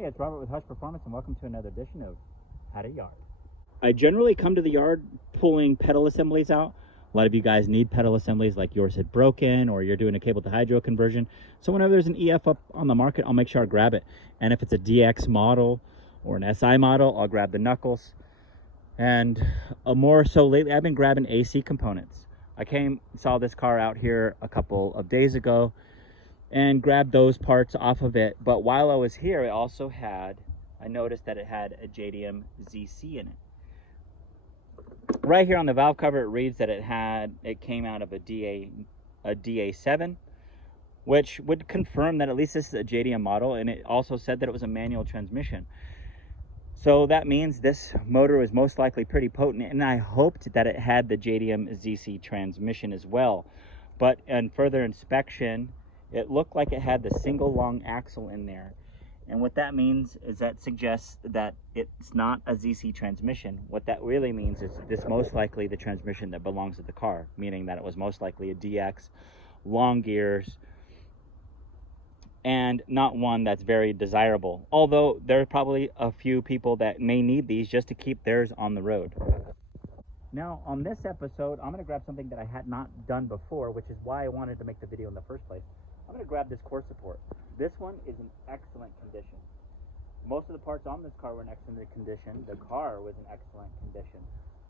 Hey, it's Robert with Hush Performance, and welcome to another edition of At a Yard. I generally come to the yard pulling pedal assemblies out. A lot of you guys need pedal assemblies, like yours had broken or you're doing a cable to hydro conversion. So whenever there's an EF up on the market, I'll make sure I grab it. And if it's a DX model or an SI model, I'll grab the knuckles. And more so lately, I've been grabbing AC components. I saw this car out here a couple of days ago and grabbed those parts off of it. But while I was here, I noticed that it had a JDM ZC in it. Right here on the valve cover, it reads that it came out of a DA7, which would confirm that at least this is a JDM model, and it also said that it was a manual transmission. So that means this motor was most likely pretty potent, and I hoped that it had the JDM ZC transmission as well. But on further inspection, it looked like it had the single long axle in there. And what that means is that suggests that it's not a ZC transmission. What that really means is this most likely the transmission that belongs to the car, meaning that it was most likely a DX, long gears, and not one that's very desirable. Although there are probably a few people that may need these just to keep theirs on the road. Now, on this episode, I'm going to grab something that I had not done before, which is why I wanted to make the video in the first place. I'm going to grab this core support. This one is in excellent condition. Most of the parts on this car were in excellent condition. The car was in excellent condition.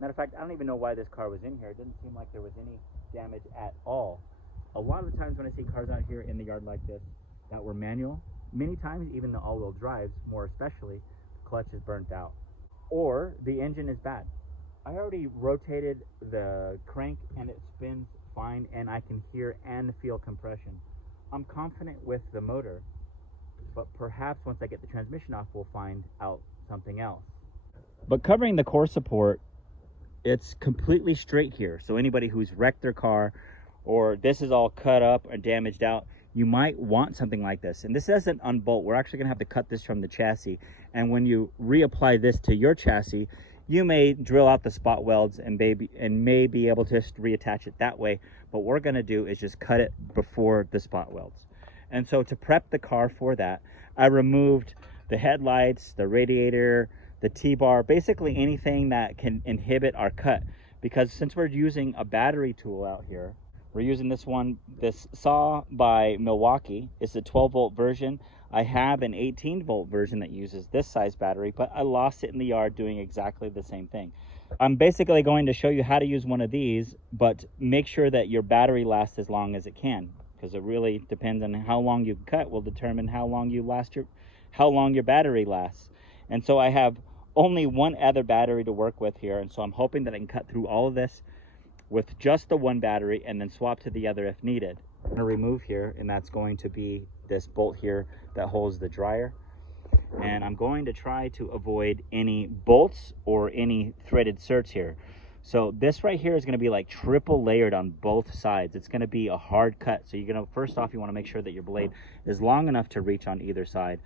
Matter of fact, I don't even know why this car was in here. It didn't seem like there was any damage at all. A lot of the times when I see cars out here in the yard like this that were manual, many times even the all-wheel drives, more especially, the clutch is burnt out. Or the engine is bad. I already rotated the crank and it spins fine, and I can hear and feel compression. I'm confident with the motor, but perhaps once I get the transmission off, we'll find out something else. But covering the core support, it's completely straight here. So anybody who's wrecked their car, or this is all cut up or damaged out, you might want something like this. And this doesn't unbolt. We're actually gonna have to cut this from the chassis. And when you reapply this to your chassis, you may drill out the spot welds and may be able to just reattach it that way. But what we're gonna do is just cut it before the spot welds. And so to prep the car for that, I removed the headlights, the radiator, the T-bar, basically anything that can inhibit our cut. Because since we're using a battery tool out here, we're using this saw by Milwaukee. It's a 12-volt version. I have an 18-volt version that uses this size battery, but I lost it in the yard doing exactly the same thing. I'm basically going to show you how to use one of these, but make sure that your battery lasts as long as it can, because it really depends on how long you cut will determine how long your battery lasts. And so I have only one other battery to work with here, and so I'm hoping that I can cut through all of this with just the one battery and then swap to the other if needed. I'm going to remove here, and that's going to be this bolt here that holds the dryer. And I'm going to try to avoid any bolts or any threaded certs here. So this right here is going to be like triple layered on both sides. It's going to be a hard cut. So you're going to, first off, you want to make sure that your blade is long enough to reach on either side.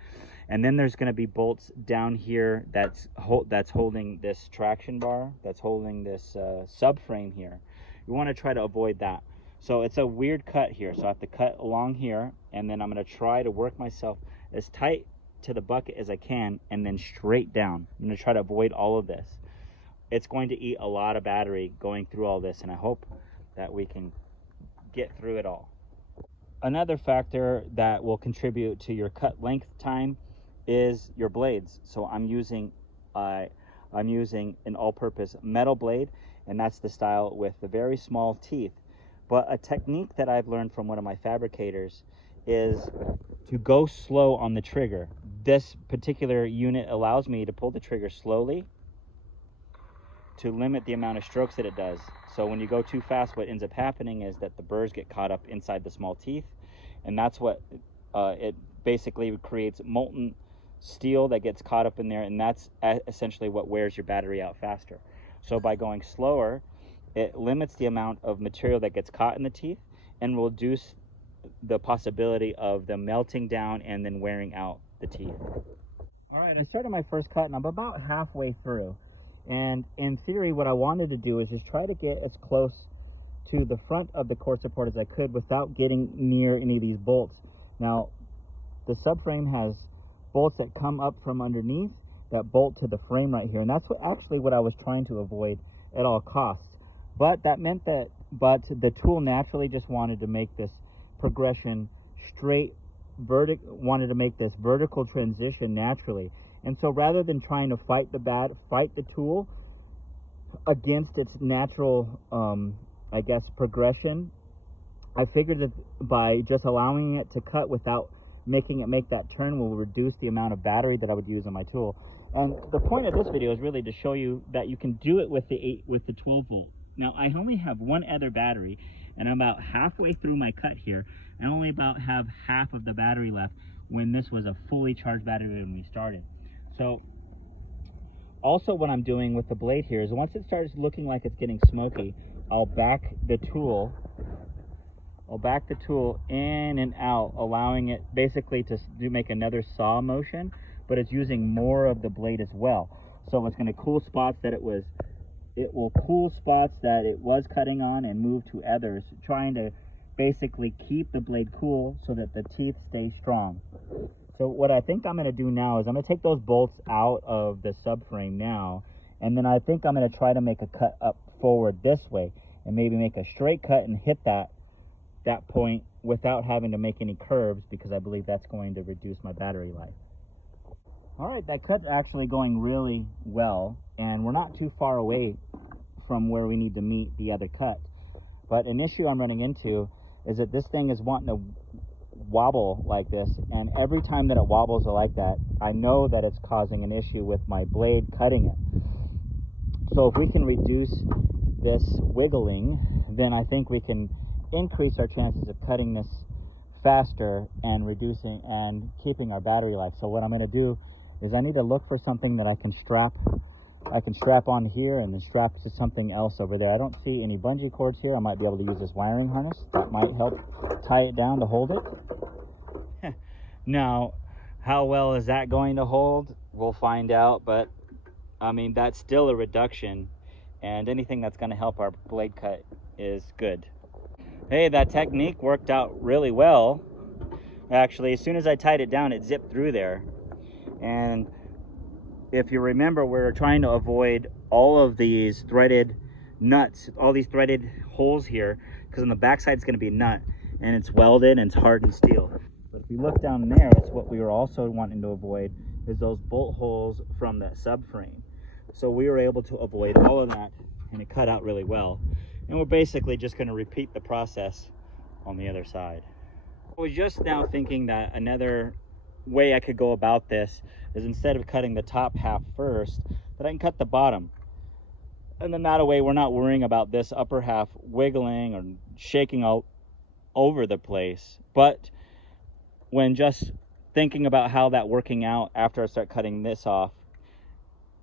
And then there's going to be bolts down here that's holding this traction bar, that's holding this subframe here. You want to try to avoid that. So it's a weird cut here. So I have to cut along here, and then I'm going to try to work myself as tight to the bucket as I can, and then straight down. I'm going to try to avoid all of this. It's going to eat a lot of battery going through all this, and I hope that we can get through it all. Another factor that will contribute to your cut length time is your blades. So I'm using an all-purpose metal blade, and that's the style with the very small teeth. But a technique that I've learned from one of my fabricators is to go slow on the trigger. This particular unit allows me to pull the trigger slowly to limit the amount of strokes that it does. So when you go too fast, what ends up happening is that the burrs get caught up inside the small teeth, and that's what it basically creates molten steel that gets caught up in there, and that's essentially what wears your battery out faster. So by going slower, it limits the amount of material that gets caught in the teeth and will reduce the possibility of them melting down and then wearing out the teeth. All right, I started my first cut and I'm about halfway through. And in theory, what I wanted to do is just try to get as close to the front of the core support as I could without getting near any of these bolts. Now, the subframe has bolts that come up from underneath that bolt to the frame right here. And that's what I was trying to avoid at all costs. But that meant that, the tool naturally just wanted to make this progression straight, wanted to make this vertical transition naturally. And so rather than trying to fight the tool against its natural, I guess, progression, I figured that by just allowing it to cut without making it make that turn will reduce the amount of battery that I would use on my tool. And the point of this video is really to show you that you can do it with the 12 volt. Now I only have one other battery, and I'm about halfway through my cut here. I only about have half of the battery left when this was a fully charged battery when we started. So also what I'm doing with the blade here is once it starts looking like it's getting smoky, I'll back the tool in and out, allowing it basically to make another saw motion, but it's using more of the blade as well. So it's going to cool spots that it will cool spots that it was cutting on and move to others, trying to basically keep the blade cool so that the teeth stay strong. So what I think I'm going to do now is I'm going to take those bolts out of the subframe now, and then I think I'm going to try to make a cut up forward this way and maybe make a straight cut and hit that point without having to make any curves, because I believe that's going to reduce my battery life. All right, that cut's actually going really well, and we're not too far away from where we need to meet the other cut. But an issue I'm running into is that this thing is wanting to wobble like this, and every time that it wobbles like that, I know that it's causing an issue with my blade cutting it. So if we can reduce this wiggling, then I think we can increase our chances of cutting this faster and reducing and keeping our battery life. So what I'm going to do is I need to look for something that I can strap on here and then strap to something else over there. I don't see any bungee cords here. I might be able to use this wiring harness. That might help tie it down to hold it. Now, how well is that going to hold? We'll find out, but I mean, that's still a reduction, and anything that's going to help our blade cut is good. Hey, that technique worked out really well. Actually, as soon as I tied it down, it zipped through there. And if you remember, we're trying to avoid all of these threaded nuts, all these threaded holes here, because on the backside it's going to be nut, and it's welded and it's hardened steel. But if you look down there, that's what we were also wanting to avoid, is those bolt holes from that subframe. So we were able to avoid all of that, and it cut out really well. And we're basically just going to repeat the process on the other side. I was just now thinking that another way I could go about this is, instead of cutting the top half first, that I can cut the bottom. And then that way we're not worrying about this upper half wiggling or shaking all over the place. But when just thinking about how that working out after I start cutting this off,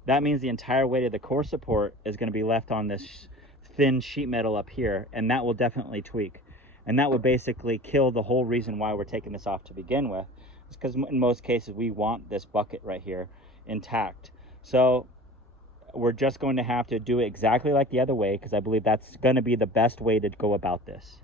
that means the entire weight of the core support is going to be left on this thin sheet metal up here, and that will definitely tweak. And that would basically kill the whole reason why we're taking this off to begin with. It's because in most cases we want this bucket right here intact. So we're just going to have to do it exactly like the other way, because I believe that's going to be the best way to go about this.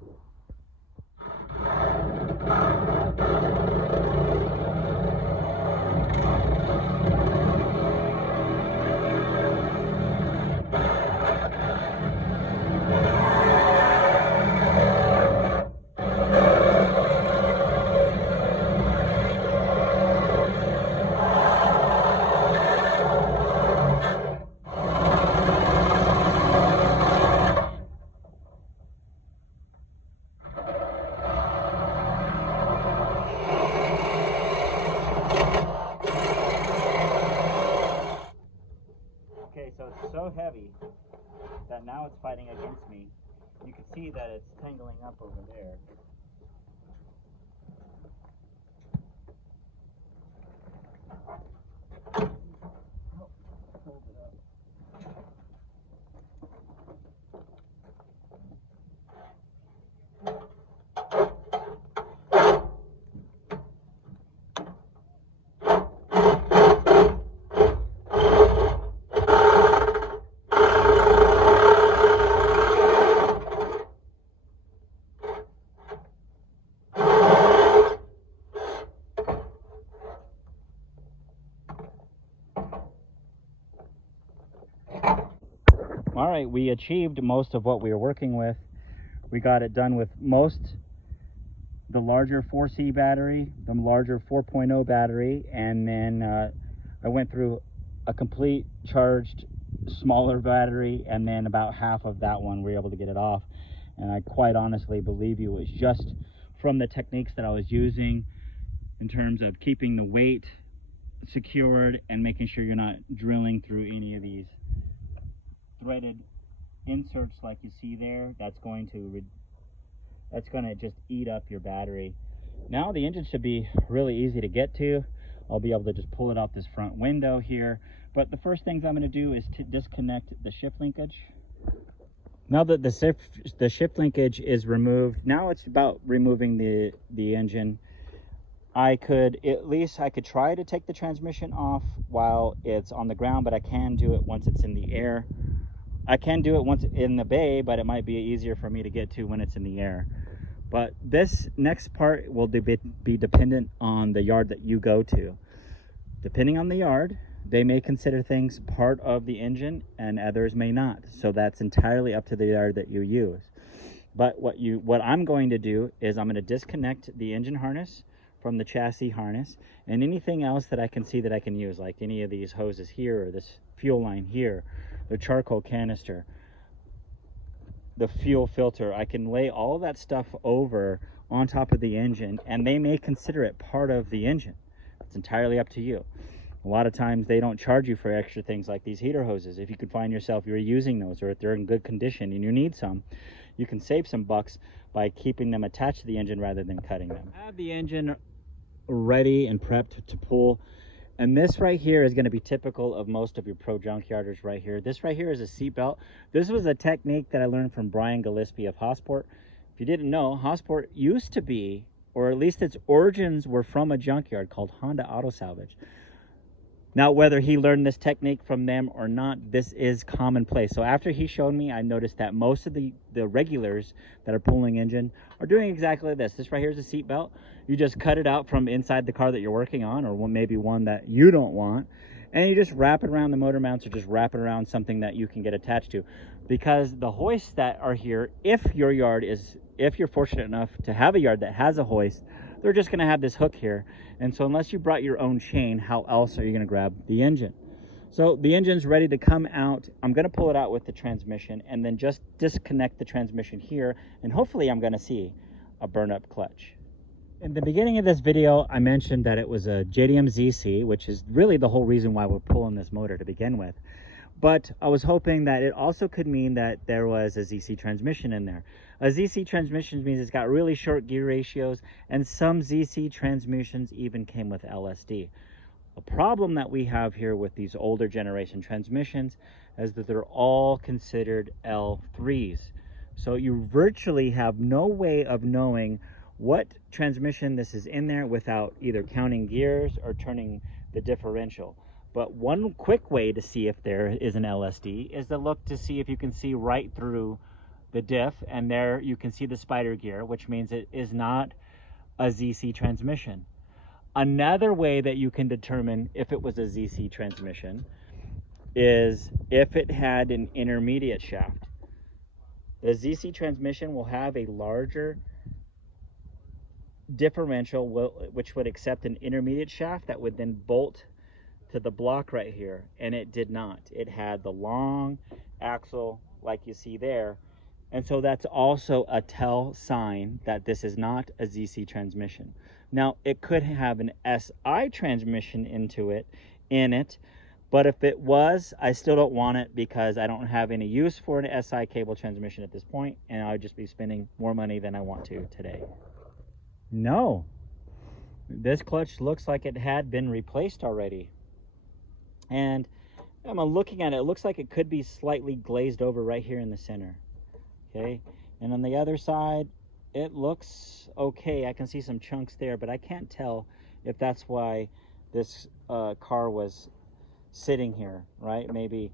So it's so heavy that now it's fighting against me. You can see that it's tangling up over there. Hold it up. All right, we achieved most of what we were working with. We got it done with the larger 4C battery, the larger 4.0 battery, and then I went through a complete charged smaller battery, and then about half of that one we were able to get it off. And I quite honestly believe you, it was just from the techniques that I was using in terms of keeping the weight secured and making sure you're not drilling through any of these threaded inserts like you see there. That's going to just eat up your battery. Now the engine should be really easy to get to. I'll be able to just pull it out this front window here. But the first things I'm going to do is to disconnect the shift linkage. Now that the shift linkage is removed, now it's about removing the engine. I could try to take the transmission off while it's on the ground, but I can do it once it's in the air. I can do it once in the bay, but it might be easier for me to get to when it's in the air. But this next part will be dependent on the yard that you go to. Depending on the yard, they may consider things part of the engine and others may not. So that's entirely up to the yard that you use. But what I'm going to do is I'm going to disconnect the engine harness from the chassis harness, and anything else that I can see that I can use, like any of these hoses here, or this fuel line here, the charcoal canister, the fuel filter. I can lay all that stuff over on top of the engine, and they may consider it part of the engine. It's entirely up to you. A lot of times they don't charge you for extra things like these heater hoses. If you could find yourself you're using those, or if they're in good condition and you need some, you can save some bucks by keeping them attached to the engine rather than cutting them. I have the engine ready and prepped to pull, and this right here is going to be typical of most of your pro junkyarders right here. This right here is a seat belt. This was a technique that I learned from Brian Gillespie of Hossport. If you didn't know, Hossport used to be, or at least its origins were from a junkyard called Honda Auto Salvage. Now, whether he learned this technique from them or not, this is commonplace. So after he showed me, I noticed that most of the regulars that are pulling engine are doing exactly this. This right here is a seat belt. You just cut it out from inside the car that you're working on, or maybe one that you don't want, and you just wrap it around the motor mounts, or just wrap it around something that you can get attached to. Because the hoists that are here, if you're fortunate enough to have a yard that has a hoist, they're just going to have this hook here. And so unless you brought your own chain, how else are you going to grab the engine? So the engine's ready to come out. I'm going to pull it out with the transmission and then just disconnect the transmission here, and hopefully I'm going to see a burn-up clutch. In the beginning of this video, I mentioned that it was a JDM ZC, which is really the whole reason why we're pulling this motor to begin with. But I was hoping that it also could mean that there was a ZC transmission in there. A ZC transmission means it's got really short gear ratios, and some ZC transmissions even came with LSD. A problem that we have here with these older generation transmissions is that they're all considered L3s. So you virtually have no way of knowing what transmission this is in there without either counting gears or turning the differential. But one quick way to see if there is an LSD is to look to see if you can see right through the diff, and there you can see the spider gear, which means it is not a ZC transmission. Another way that you can determine if it was a ZC transmission is if it had an intermediate shaft. The ZC transmission will have a larger differential which would accept an intermediate shaft that would then bolt to the block right here, and it did not. It had the long axle like you see there, and so that's also a tell sign that this is not a ZC transmission. Now it could have an SI transmission in it, but if it was, I still don't want it because I don't have any use for an SI cable transmission at this point, and I would just be spending more money than I want to today. No, this clutch looks like it had been replaced already. And I'm looking at it, it looks like it could be slightly glazed over right here in the center. Okay, and on the other side, it looks okay. I can see some chunks there, but I can't tell if that's why this car was sitting here, right? Maybe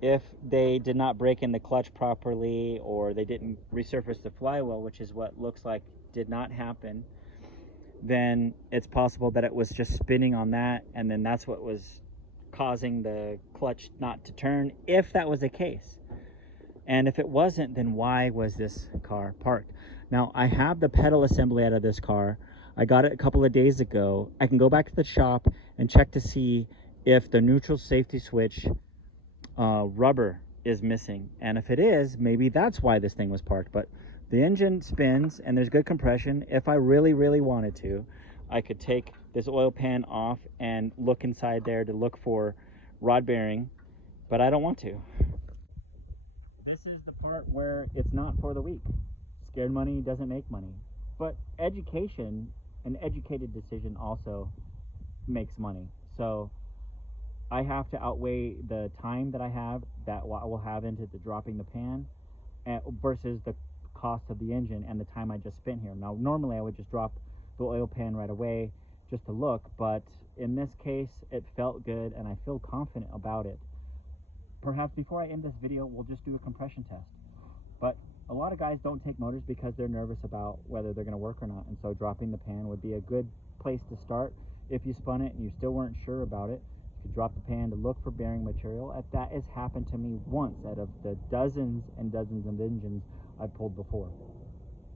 if they did not break in the clutch properly, or they didn't resurface the flywheel, which is what looks like did not happen, then it's possible that it was just spinning on that, and then that's what was causing the clutch not to turn, if that was the case. And if it wasn't, then why was this car parked? Now, I have the pedal assembly out of this car. I got it a couple of days ago. I can go back to the shop and check to see if the neutral safety switch rubber is missing. And if it is, maybe that's why this thing was parked. But the engine spins and there's good compression. If I really, really wanted to, I could take this oil pan off and look inside there to look for rod bearing, but I don't want to. This is the part where it's not for the weak. Scared money doesn't make money. But education, an educated decision also makes money. So I have to outweigh the time that I have, that I will have into the dropping the pan, versus the cost of the engine and the time I just spent here. Now, normally I would just drop the oil pan right away just to look, but in this case, it felt good and I feel confident about it. Perhaps before I end this video, we'll just do a compression test. But a lot of guys don't take motors because they're nervous about whether they're going to work or not, and so dropping the pan would be a good place to start. If you spun it and you still weren't sure about it, you drop the pan to look for bearing material. That has happened to me once out of the dozens and dozens of engines I've pulled before.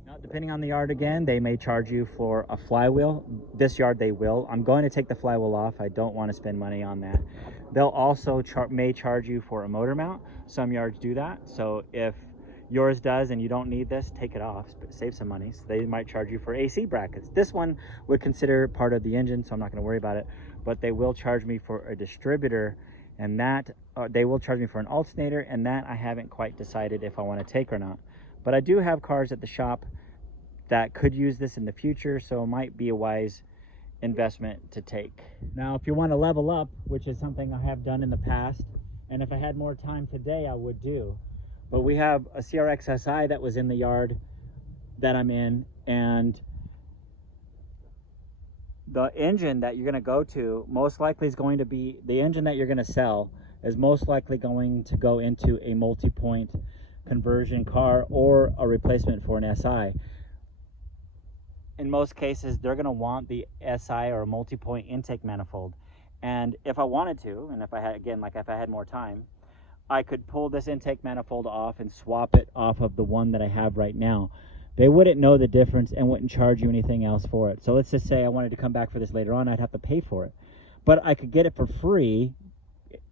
Now, depending on the yard again, they may charge you for a flywheel. This yard they will. I'm going to take the flywheel off. I don't want to spend money on that. They'll also may charge you for a motor mount. Some yards do that. So if yours does and you don't need this, take it off, save some money. So they might charge you for AC brackets. This one would consider part of the engine, so I'm not going to worry about it. But they will charge me for a distributor, and that they will charge me for an alternator, and that I haven't quite decided if I want to take or not. But I do have cars at the shop that could use this in the future, so it might be a wise investment to take. Now, if you want to level up, which is something I have done in the past, and if I had more time today, I would do. But we have a CRX SI that was in the yard that I'm in, and the engine that you're going to go to most likely is going to be, the engine that you're going to sell is most likely going to go into a multi-point conversion car or a replacement for an SI. In most cases, they're going to want the SI or a multi-point intake manifold. And if I wanted to, and if I had, again, like if I had more time, I could pull this intake manifold off and swap it off of the one that I have right now. They wouldn't know the difference and wouldn't charge you anything else for it. So let's just say I wanted to come back for this later on, I'd have to pay for it. But I could get it for free,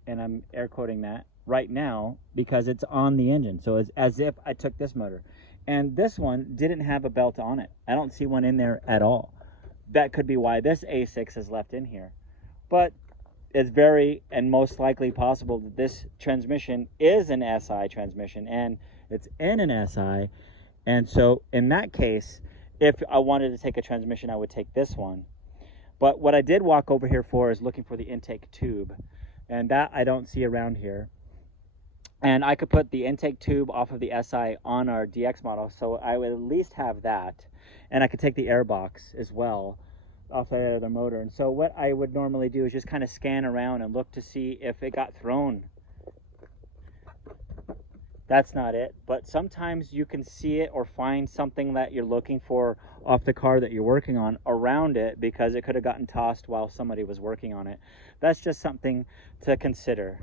and I'm air quoting that, right now, because it's on the engine. So it's as if I took this motor. And this one didn't have a belt on it. I don't see one in there at all. That could be why this A6 is left in here. But it's very and most likely possible that this transmission is an SI transmission, and it's in an SI. And so in that case, if I wanted to take a transmission, I would take this one. But what I did walk over here for is looking for the intake tube, and that I don't see around here. And I could put the intake tube off of the SI on our DX model, so I would at least have that. And I could take the air box as well off the other motor. And so what I would normally do is just kind of scan around and look to see if it got thrown. That's not it, but sometimes you can see it or find something that you're looking for off the car that you're working on around it, because it could have gotten tossed while somebody was working on it. That's just something to consider.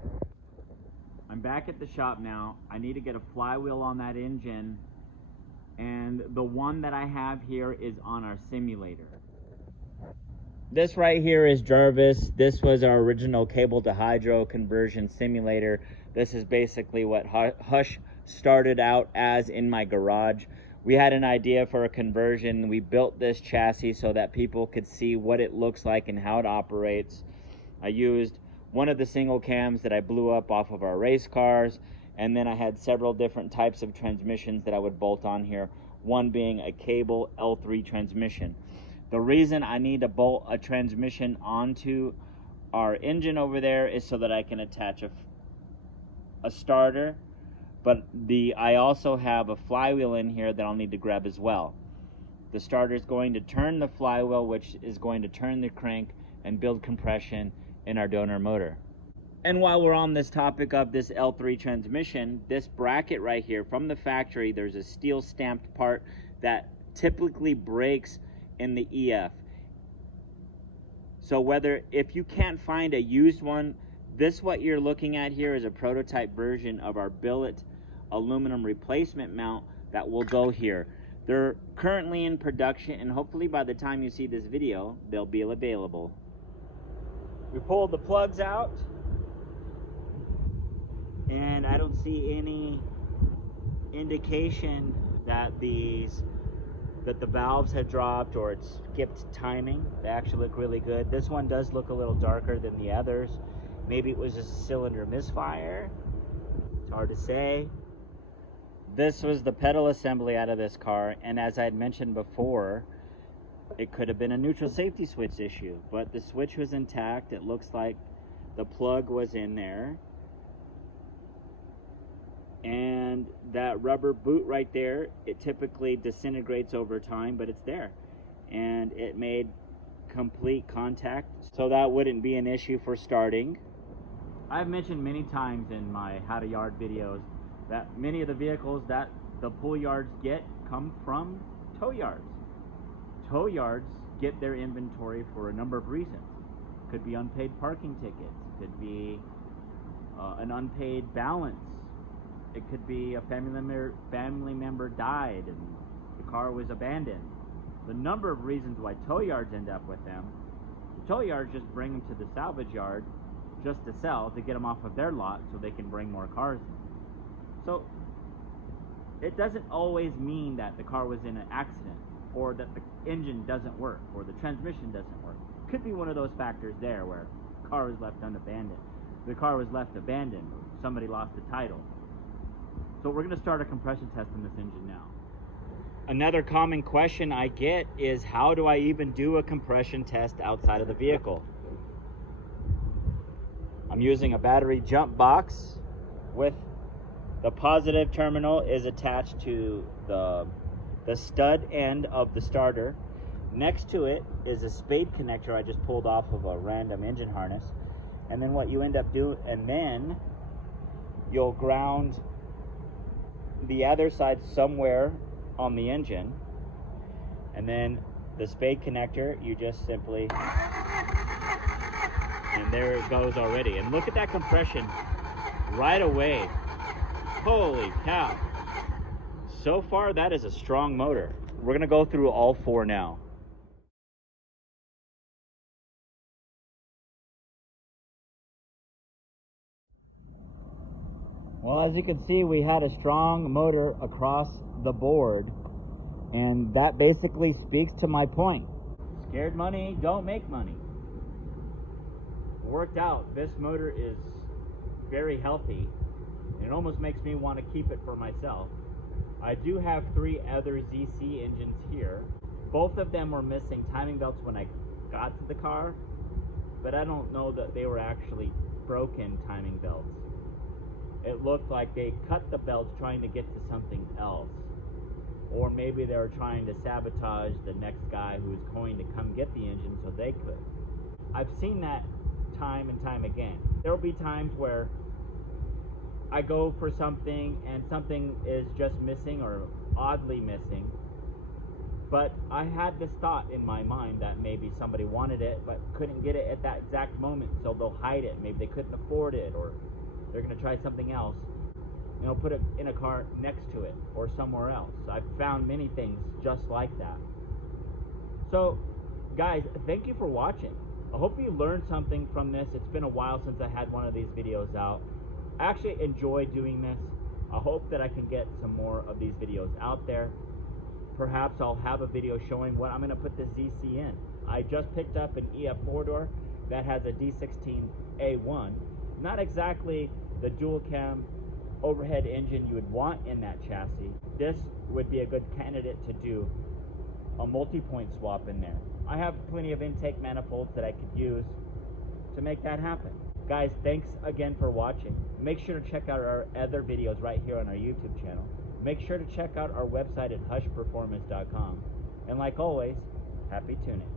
I'm back at the shop now. I need to get a flywheel on that engine, and the one that I have here is on our simulator. This right here is Jarvis. This was our original cable to hydro conversion simulator. This is basically what Hush started out as in my garage. We had an idea for a conversion. We built this chassis so that people could see what it looks like and how it operates. I used one of the single cams that I blew up off of our race cars, and then I had several different types of transmissions that I would bolt on here, one being a cable L3 transmission. The reason I need to bolt a transmission onto our engine over there is so that I can attach a starter, but I also have a flywheel in here that I'll need to grab as well. The starter is going to turn the flywheel, which is going to turn the crank and build compression in our donor motor. And while we're on this topic of this L3 transmission, this bracket right here from the factory, there's a steel stamped part that typically breaks in the EF. So if you can't find a used one, what you're looking at here is a prototype version of our billet aluminum replacement mount that will go here. They're currently in production, and hopefully by the time you see this video, they'll be available. We pulled the plugs out, and I don't see any indication that the valves have dropped or it's skipped timing. They actually look really good. This one does look a little darker than the others. Maybe it was just a cylinder misfire. It's hard to say. This was the pedal assembly out of this car, and as I had mentioned before, it could have been a neutral safety switch issue, but the switch was intact. It looks like the plug was in there. And that rubber boot right there, it typically disintegrates over time, but it's there. And it made complete contact, so that wouldn't be an issue for starting. I've mentioned many times in my How to Yard videos that many of the vehicles that the pull yards get come from tow yards. Tow yards get their inventory for a number of reasons. Could be unpaid parking tickets, could be an unpaid balance. It could be a family member died and the car was abandoned. The number of reasons why tow yards end up with them. The tow yards just bring them to the salvage yard just to sell, to get them off of their lot so they can bring more cars in. So it doesn't always mean that the car was in an accident, or that the engine doesn't work, or the transmission doesn't work. Could be one of those factors there where the car was left unabandoned. The car was left abandoned, or somebody lost the title. So we're going to start a compression test on this engine now. Another common question I get is, how do I even do a compression test outside of the vehicle? I'm using a battery jump box with the positive terminal is attached to the stud end of the starter. Next to it is a spade connector I just pulled off of a random engine harness. And then what you end up doing, and then you'll ground the other side somewhere on the engine, and then the spade connector, you just simply, and there it goes already. And look at that compression right away. Holy cow. So far, that is a strong motor. We're gonna go through all four now. Well, as you can see, we had a strong motor across the board, and that basically speaks to my point. Scared money don't make money. Worked out. This motor is very healthy. It almost makes me want to keep it for myself. I do have 3 other ZC engines here. Both of them were missing timing belts when I got to the car, but I don't know that they were actually broken timing belts. It looked like they cut the belts trying to get to something else. Or maybe they were trying to sabotage the next guy who was going to come get the engine so they could. I've seen that time and time again. There will be times where I go for something and something is just missing or oddly missing. But I had this thought in my mind that maybe somebody wanted it but couldn't get it at that exact moment, so they'll hide it. Maybe they couldn't afford it, or they're going to try something else, and they'll put it in a car next to it or somewhere else. I've found many things just like that. So, guys, thank you for watching. I hope you learned something from this. It's been a while since I had one of these videos out. I actually enjoy doing this. I hope that I can get some more of these videos out there. Perhaps I'll have a video showing what I'm going to put this ZC in. I just picked up an EF 4-door that has a D16A1. Not exactly the dual cam overhead engine you would want in that chassis. This would be a good candidate to do a multi-point swap in there. I have plenty of intake manifolds that I could use to make that happen. Guys, thanks again for watching. Make sure to check out our other videos right here on our YouTube channel. Make sure to check out our website at hushperformance.com. And like always, happy tuning.